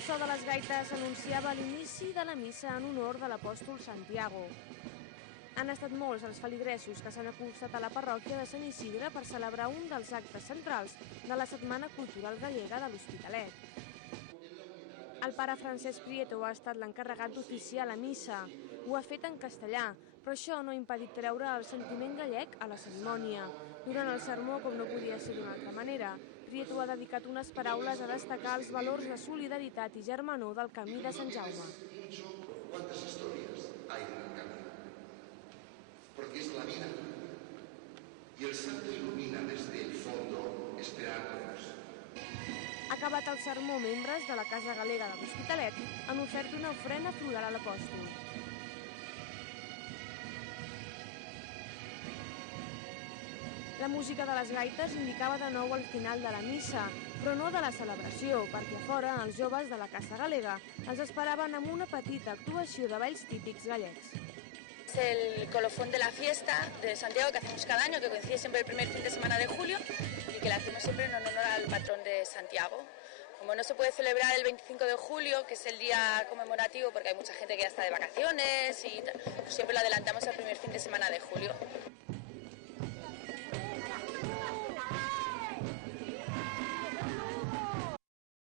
El so de les gaites anunciava l'inici de la missa en honor de l'apòstol Santiago. Han estat molts els feligresos que s'han acostat a la parròquia de Sant Isidre per celebrar un dels actes centrals de la Setmana Cultural Gallega de l'Hospitalet. El pare Francesc Prieto ha estat l'encarregat d'oficiar la missa. Ho ha fet en castellà, però això no ha impedit treure el sentiment gallec a la cerimònia. Durant el sermó, com no podia ser d'una altra manera, Prieto ha dedicat unes paraules a destacar els valors de solidaritat i germanor del Camí de Sant Jaume. ¿Cuántas historias hay en el camino? Porque es la vida. Y el santo ilumina desde el fondo esperándonos. Acabat el sermó, membres de la Casa Galega de l'Hospitalet han ofert una ofrena floral a l'apòstol. La música de les gaites indicava de nou el final de la missa, però no de la celebració, perquè a fora els joves de la Casa Galega els esperaven amb una petita actuació de balls típics gallecs. Es el colofón de la fiesta de Santiago que hacemos cada año, que coincide siempre el primer fin de semana de julio y que la hacemos siempre en honor al patrón de Santiago. Como no se puede celebrar el 25 de julio, que es el día conmemorativo porque hay mucha gente que ya está de vacaciones y tal, pues siempre lo adelantamos al primer fin de semana de julio.